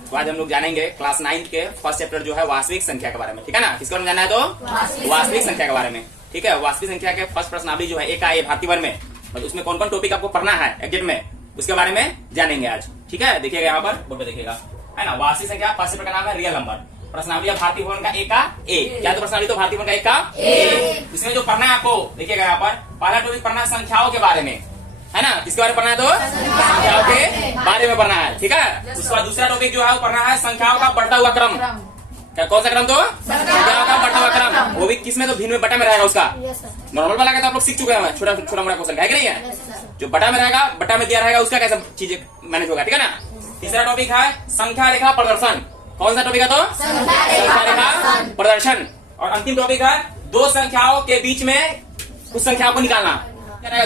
तो आज हम लोग जानेंगे क्लास 9 के फर्स्ट चैप्टर जो है वास्तविक संख्या के बारे में। ठीक है ना, किसके बारे में जानना है? तो वास्तविक संख्या के बारे में। ठीक है, वास्तविक संख्या के फर्स्ट प्रश्नावली जो है एक का ए भारतीय वर्ग में, और उसमें कौन कौन टॉपिक आपको पढ़ना है एग्जिट में, उसके बारे में जानेंगे आज। ठीक है, देखिएगा यहाँ पर बोर्ड पे देखिएगा, है ना। वास्तविक संख्या फर्स्ट चैप्टर का नाम है रियल नंबर। प्रश्नावली भारतीय भवन का एक का ए, क्या तो प्रश्नावली तो भारतीय भवन का एक का ए। इसमें जो पढ़ना है आपको देखिएगा यहाँ पर, पहला टॉपिक पढ़ना है संख्याओं के बारे में, है ना। किसके बारे में पढ़ना है? तो संख्याओं के बारे में पढ़ना है। ठीक है, उसके बाद दूसरा टॉपिक जो है वो पढ़ना है संख्याओं का बढ़ता हुआ क्रम। क्या कौन सा क्रम? तो संख्याओं का बढ़ता हुआ क्रम, वो भी किसमें? तो भिन्न में बटा में रहेगा उसका। नॉर्मल वाला का तो आप लोग सीख चुके हैं, छोटा छोटा मोटा क्वेश्चन है कि नहीं है। जो बटा में रहेगा, बटा में दिया रहेगा, उसका कैसे चीजें मैनेज होगा। ठीक है ना। तीसरा टॉपिक है संख्या रेखा प्रदर्शन। कौन सा टॉपिक है? तो संख्या रेखा प्रदर्शन। और अंतिम टॉपिक है दो संख्याओं के बीच में कुछ संख्याओं को निकालना।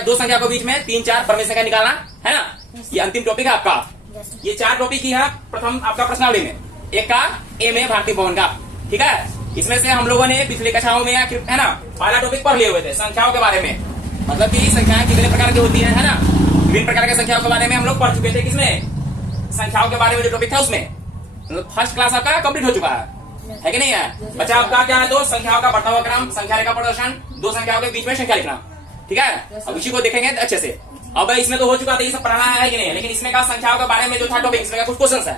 दो संख्या के बीच में 3 4 परमेय संख्या निकालना, है ना। ये अंतिम टॉपिक है आपका। ये 4 टॉपिक ही है प्रथम आपका प्रश्नावली में, एक का ए में भारतीय भवन का। ठीक है, इसमें से हम लोगों ने पिछली कक्षाओं में, है ना, पहला टॉपिक पढ़ लिए हुए थे संख्याओं के बारे में। मतलब कि संख्याएं कितने प्रकार की होती है ना। विभिन्न प्रकार के संख्याओं के बारे में हम लोग पढ़ चुके थे। किसमें? संख्याओं के बारे में जो टॉपिक था उसमें। मतलब फर्स्ट क्लास आपका कंप्लीट हो चुका है कि नहीं है। बच्चा आपका क्या है? तो संख्याओं का बढ़ता हुआ क्रम, संख्या रेखा प्रदर्शन, दो संख्याओं के बीच में संख्या लिखना। ठीक है, अब इसी को देखेंगे अच्छे से। अब इसमें तो हो चुका था, ये सब पढ़ाना है कि नहीं, लेकिन इसमें का संख्याओं के बारे में जो था टॉपिक, इसमें कुछ क्वेश्चन है,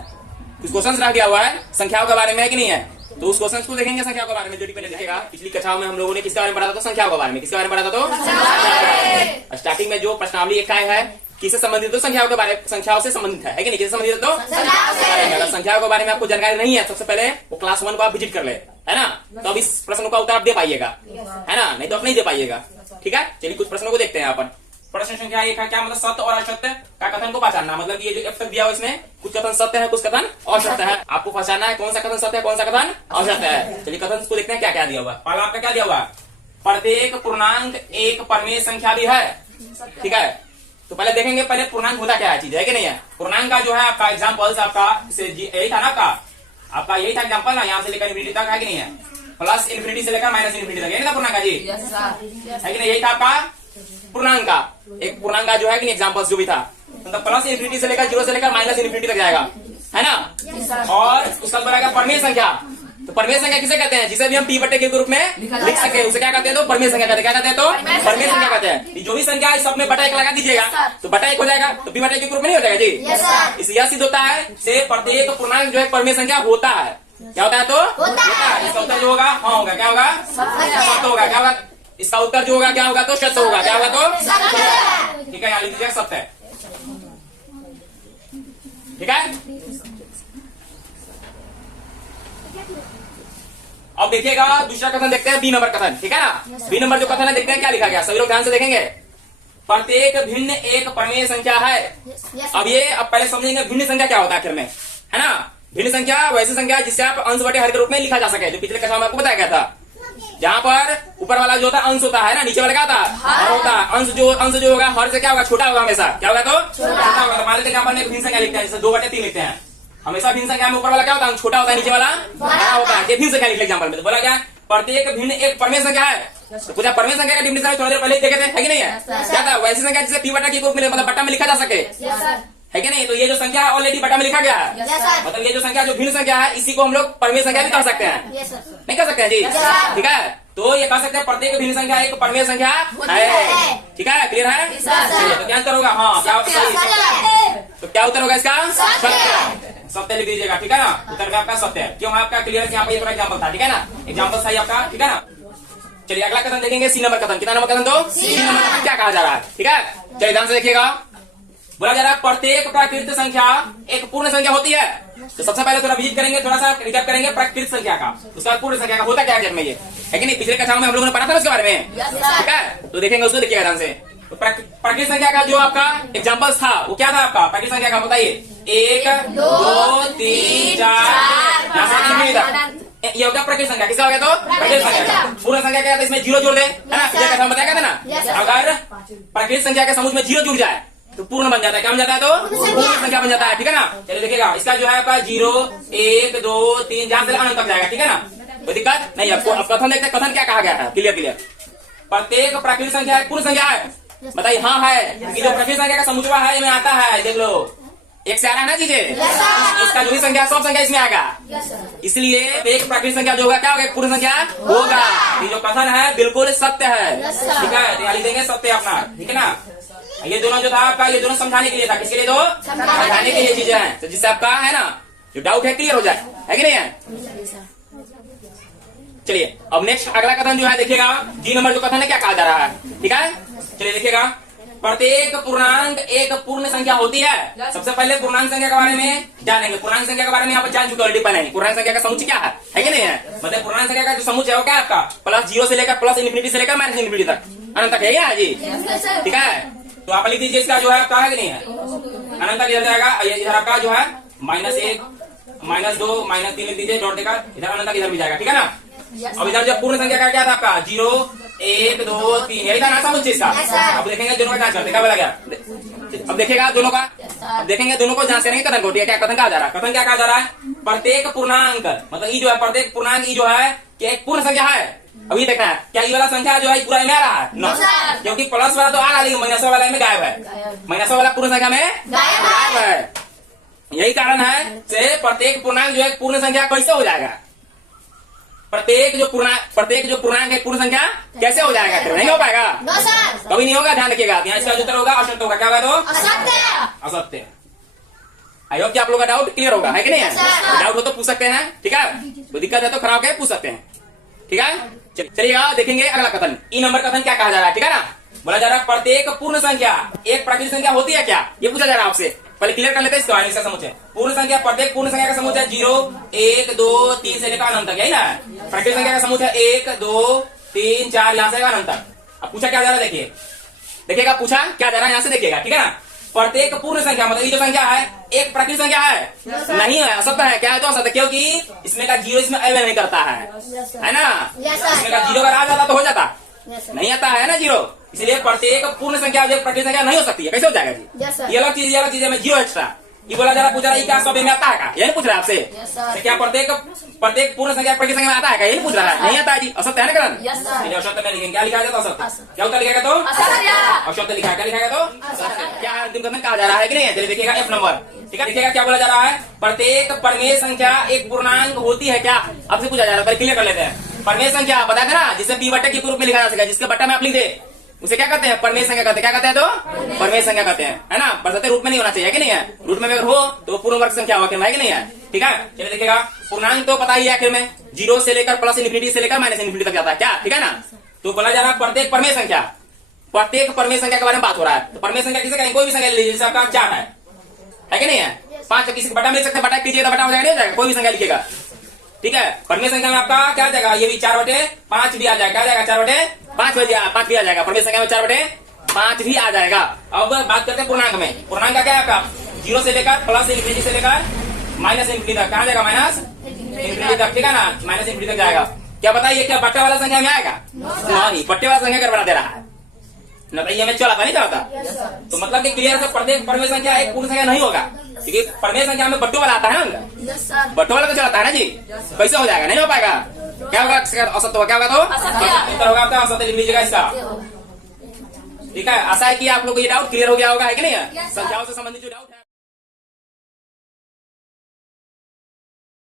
कुछ क्वेश्चन रह गया हुआ है संख्याओं के बारे में, है कि नहीं है। तो उस क्वेश्चन को देखेंगे संख्याओं के बारे में, जो डिपेंड देखेगा। पिछली कक्षाओं में हम लोगों ने किसके बारे में पढ़ा था? तो संख्याओं के बारे में। किसके बारे में पढ़ा था? तो स्टार्टिंग में जो प्रश्नावली एक है किससे संबंधित? तो संख्याओं के बारे, संख्याओं से संबंधित है कि नहीं, किससे संबंधित? तो अगर संख्याओं के बारे में आपको जानकारी नहीं है, सबसे पहले वो क्लास 1 को आप विजिट कर ले, है ना। तो अब इस प्रश्न का उत्तर आप दे पाइएगा, है ना, नहीं तो आप नहीं दे पाइएगा। ठीक है, चलिए कुछ प्रश्नों को देखते हैं यहाँ पर। प्रश्न संख्या एक है, क्या मतलब सत्य और असत्य का कथन को पहचानना। मतलब ये जो अब तक दिया हुआ इसमें कुछ कथन सत्य है, कुछ कथन असत्य है, आपको पहचानना है कौन सा कथन सत्य है, कौन सा कथन असत्य है। चलिए कथन को देखते हैं क्या क्या दिया हुआ। पहला आपका क्या दिया हुआ? प्रत्येक पूर्णांक एक परमेय संख्या भी है। ठीक है, तो पहले देखेंगे पहले पूर्णांक होता क्या है, चीज है कि नहीं है। पूर्णांक का जो है आपका एग्जाम्पल्स आपका यही था ना, आपका यही था एग्जाम्पल ना, यहाँ से लेकर इन्फिनिटी तक, है कि नहीं है। प्लस इन्फिनिटी से लेकर माइनस इन्फिनिटी तक, यही था पूर्णांक जी, है कि नहीं। यही था आपका पूर्णांक का, एक पूर्णांक का जो है कि एग्जाम्पल्स जो भी था, मतलब प्लस इन्फिनिटी से लेकर 0 से लेकर माइनस इन्फिनिटी तक जाएगा, है ना। और उसका बराबर परमेय संख्या। तो परमेय संख्या किसे कहते हैं? जिसे भी हम p बटे के रूप में लिख सके उसे क्या कहते हैं? तो परमेय संख्या कहते हैं। क्या कहते हैं? तो परमेय संख्या कहते हैं। जो भी संख्या है सब में बटा 1 लगा दीजिएगा तो बटा 1 हो जाएगा, तो p बटे के रूप में नहीं हो जाएगा जी। इससे यह सिद्ध होता है से प्रत्येक पूर्णांक जो है परमेय संख्या होता है। क्या होता है? तो होता है। इसका उत्तर जो होगा हाँ होगा, क्या होगा? सत्य होगा। क्या होगा? इसका उत्तर जो होगा क्या होगा? तो सत्य होगा। क्या होगा? तो ठीक है, यहाँ लिख दीजिएगा सत्य। ठीक है, अब देखिएगा दूसरा कथन देखते हैं, बी नंबर कथन। ठीक है ना, बी नंबर जो कथन है देखते हैं क्या लिखा गया, सभी लोग ध्यान से देखेंगे। प्रत्येक भिन्न एक परमेय संख्या है। अब ये अब पहले समझेंगे भिन्न संख्या क्या होता है आखिर में, है ना। भिन्न संख्या वैसी संख्या जिससे आप अंश बटे हर के रूप में लिखा जा सके, जो पिछले कक्षा में आपको बताया गया था। जहाँ पर ऊपर वाला जो होता है अंश होता है ना, नीचे वाला क्या होता है? हर होता है। अंश जो होगा हर से क्या होगा? छोटा होगा हमेशा। क्या होगा? तो छोटा होगा। तो मान लेते हैं यहाँ पर भिन्न संख्या लिखते हैं, जैसे 2 बटे 3 लिखते हैं। हमेशा भिन्न संख्या में ऊपर वाला क्या होता है? छोटा होता है, नीचे वाला बड़ा होता है। भिन्न संख्या लिख एग्जाम्पल में, तो बोला क्या? प्रत्येक भिन्न एक परमेय संख्या है। तो पूछा परमेय संख्या का डिफिनेशन थोड़ी देर पहले देखे थे, है कि नहीं है। क्या था? वैसी संख्या जिसे p बटा के रूप में मतलब बटा में लिखा जा सके, है कि नहीं। तो ये जो संख्या ऑलरेडी बटा में लिखा गया है, मतलब ये जो संख्या जो भिन्न संख्या है इसी को हम लोग परमेय संख्या भी कह सकते हैं, नहीं कह सकते हैं जी। ठीक है, तो ये कह सकते हैं प्रत्येक भिन्न संख्या एक परमेय संख्या है। ठीक है, क्लियर है। तो क्या उत्तर होगा? हाँ, क्या तो क्या उत्तर होगा इसका? सत्य। सत्य लिख दीजिएगा। ठीक है ना, उत्तर में आपका सत्य है। क्यों है आपका? क्लियर है। यहाँ पर थोड़ा एग्जाम्पल था, ठीक है ना, एग्जाम्पल था आपका। ठीक है ना, चलिए अगला कथन देखेंगे, सी नंबर कथन। कितना नंबर कथन? तो सी नंबर कथन क्या कहा जा रहा है। ठीक है, चलिए ध्यान से देखिएगा। बोला जा रहा है प्रत्येक प्राकृत संख्या एक पूर्ण संख्या होती है। तो सबसे पहले थोड़ा विजिट करेंगे, थोड़ा सा रिकैप करेंगे प्राकृत संख्या का, उसके बाद पूर्ण संख्या का होता क्या है ये, है कि नहीं। पिछले कक्षाओं में हम लोगों ने पढ़ा था उसके बारे में। ठीक है, तो देखेंगे उसको, देखिएगा ध्यान से। तो प्राकृत संख्या का जो आपका एग्जाम्पल्स था वो क्या था आपका? प्राकृत संख्या का बताइए। 1 2 3 4 ये हो गया प्राकृत संख्या। किसका हो गया? तो प्राकृत संख्या। पूर्ण संख्या क्या था? इसमें 0 जोड़ दे, है ना, पिछले कक्षा में बताया गया था ना। अगर प्राकृत संख्या के समूह में 0 जुड़ जाए तो पूर्ण बन जाता है। क्या बन जाता है? तो पूर्ण संख्या बन जाता है। ठीक है ना, चलिए देखिएगा इसका जो है आपका 0 1 2 3 जहां से अनंत तक जाएगा। ठीक है ना, कोई दिक्कत नहीं। आपको अब कथन देखते हैं, कथन क्या कहा गया है। क्लियर। प्रत्येक प्राकृत संख्या पूर्ण संख्या है। बताइए हाँ है, जो प्राकृत संख्या का समुचवा है इसमें आता है, देख लो एक से आ रहा है ना चीजें, इसका जो भी संख्या सब संख्या इसमें आएगा, इसलिए एक प्राकृतिक संख्या जो होगा क्या होगा, एक पूर्ण संख्या होगा। ये जो कथन है बिल्कुल सत्य है, ठीक है, यहाँ लिख देंगे सत्य अपना, ठीक है ना। ये दोनों जो था आपका, ये दोनों समझाने के लिए था, किसके लिए, तो समझाने के लिए चीजें हैं, तो जिससे आपका है ना जो डाउट है क्लियर हो जाए, है कि नहीं है। चलिए अब नेक्स्ट अगला कथन जो है देखिएगा, जी नंबर जो कथन है क्या कहा जा रहा है, ठीक है। चलिए देखिएगा, प्रत्येक पूर्णांक एक पूर्ण संख्या होती है। सबसे पहले पूर्णांक संख्या के बारे में जानेंगे, पूर्णांक संख्या के बारे में यहाँ पर जान चुके ऑलरेडी पहले ही। पूर्णांक संख्या का समुच्चय क्या है कि नहीं है, मतलब पूर्णांक संख्या का जो समुच्चय है वो क्या है आपका, प्लस 0 से लेकर प्लस इन्फिनिटी से लेकर माइनस इन्फिनिटी तक, अनंत तक है क्या जी, ठीक है। तो आप लिख दीजिए इसका जो है आपका है कि नहीं है, अनंत तक इधर जाएगा, इधर आपका जो है -1 -2 -3 लिख दीजिए, डॉट देकर इधर अनंत तक इधर भी जाएगा, ठीक है ना। अब इधर जब पूर्ण संख्या का क्या था आपका 0 1 2 3, यही था ना समुच्चय इसका। अब देखेंगे दोनों का जांच करते क्या बोला गया, अब देखेगा दोनों का, अब देखेंगे दोनों को जांच करेंगे कथन को, क्या कथन कहा जा रहा है, कथन क्या कहा जा रहा है, प्रत्येक पूर्णांक मतलब ये जो है प्रत्येक पूर्णांक ये जो है कि एक पूर्ण संख्या है। अभी देखना है क्या ये वाला संख्या जो है पूरा में आ रहा है ना, क्योंकि प्लस वाला तो आ रहा है लेकिन माइनस वाला में गायब है, माइनस वाला पूर्ण संख्या में गायब है। यही कारण है से प्रत्येक पूर्णांक जो है पूर्ण संख्या कैसे हो जाएगा, प्रत्येक जो पूर्णांक है पूर्ण संख्या कैसे हो जाएगा, नहीं हो पाएगा, कभी नहीं होगा, ध्यान रखिएगा। यहाँ इसका उत्तर होगा असत्य होगा, क्या होगा, तो असत्य। आई होप कि आप लोग का डाउट क्लियर होगा, है कि नहीं है। डाउट हो तो पूछ सकते हैं, ठीक है, कोई दिक्कत है तो खड़ा होकर पूछ सकते हैं, ठीक है। चलिएगा देखेंगे अगला कथन, ई नंबर कथन क्या कहा जा रहा है, ठीक है ना। बोला जा रहा है प्रत्येक पूर्ण संख्या एक प्राकृतिक संख्या होती है क्या, ये पूछा जा रहा है आपसे। पहले क्लियर कर लेते हैं इसका, इसका समुच्चय पूर्ण संख्या, प्रत्येक पूर्ण संख्या का समुच्चय 0 1 2 3 से लेकर अनंत तक, यही ना। प्राकृतिक संख्या का समुच्चय 1 2 3 4 यहाँ से अनंत तक। अब पूछा क्या जा रहा है, देखिए देखिएगा पूछा क्या जा रहा है यहाँ से देखिएगा, ठीक है ना। प्रत्येक पूर्ण संख्या मतलब ये जो संख्या है एक प्राकृतिक संख्या है, नहीं है, असत्य है, क्या है तो असत्य, क्योंकि इसमें का 0 इसमें एवं नहीं करता है ना। इसमें का 0 अगर आ जाता तो हो जाता, नहीं आता है ना 0, इसलिए प्रत्येक पूर्ण संख्या जो प्राकृतिक संख्या नहीं हो सकती है, कैसे हो जाएगा जी, ये अलग चीज है, मैं 0 एक्स्ट्रा ये बोला जा रहा, पूछ रहा है क्या सब में आता है का, ये नहीं पूछ रहा है आपसे, क्या प्रत्येक पूर्ण संख्या प्राकृतिक संख्या में आता है का, ये नहीं पूछ रहा है, नहीं आता है जी, असत्य है ना करण। असत्य में लिखेंगे, क्या लिखा जाता है असत्य, क्या उत्तर लिखेगा तो असत्य लिखा, क्या लिखेगा तो क्या अंतिम कथन कहा जा रहा है कि नहीं है। चलिए देखिएगा F नंबर, ठीक है, देखिएगा क्या बोला जा रहा है, प्रत्येक परमेय संख्या एक पूर्णांक होती है क्या, आपसे पूछा जा रहा है, क्लियर कर लेते हैं। परमेय संख्या बताया था ना, जिसे p बट्टे के रूप में लिखा जा सके, जिसके बट्टा में आप लिख दे उसे क्या कहते हैं, परमेय संख्या कहते हैं, क्या कहते हैं तो परमेय संख्या कहते हैं, है ना। बरसते रूप में नहीं होना चाहिए कि नहीं है, रूट में अगर हो तो पूर्ण वर्ग संख्या होगा, है कि नहीं है, ठीक है। चलिए देखिएगा पूर्णांक तो पता ही है आखिर में 0 से लेकर प्लस इन्फिनिटी से लेकर माइनस इन्फिनिटी तक जाता है क्या, ठीक है ना। तो बोला जा रहा है प्रत्येक परमेय संख्या, प्रत्येक परमेय संख्या के बारे में बात हो रहा है। तो परमेय संख्या किसे कहेंगे, कोई भी संख्या लीजिए, जैसे आपका 4 है कि नहीं है, 5 किसी बटा मिल सकता है, बटा कीजिएगा बटा हो जाएगा, नहीं हो जाएगा, कोई भी संख्या लिखिएगा, ठीक है। परमेय संख्या में आपका क्या आ जाएगा, ये भी 4/5 भी आ जाएगा, क्या आ जाएगा 4/5 भी आ जाएगा, परमेय संख्या में 4/5 भी आ जाएगा। अब बात करते हैं पूर्णांक में, पूर्णांक का क्या है आपका 0 से लेकर प्लस इन्फिनिटी से लेकर माइनस इन्फिनिटी तक, कहाँ जाएगा माइनस इन्फिनिटी तक, ठीक है ना, माइनस इन्फिनिटी तक जाएगा। क्या बताइए क्या बट्टे वाला संख्या में आएगा, नहीं, बट्टे वाला संख्या कर बना दे रहा है ना, ये में चला था नहीं चलाता, तो मतलब कि क्लियर है प्रत्येक परमेय संख्या एक पूर्ण संख्या नहीं होगा, क्योंकि परमेय संख्या में बट्टू वाला आता है ना, बट्टू वाला तो चलाता है ना जी, कैसे हो जाएगा, नहीं हो पाएगा, क्या होगा असत्य होगा, क्या होगा तो उत्तर होगा आपका असत्य, लिख लीजिएगा इसका, ठीक है। आशा है कि आप लोग को ये डाउट क्लियर हो गया होगा, है कि नहीं है, संख्याओं से संबंधित जो डाउट है।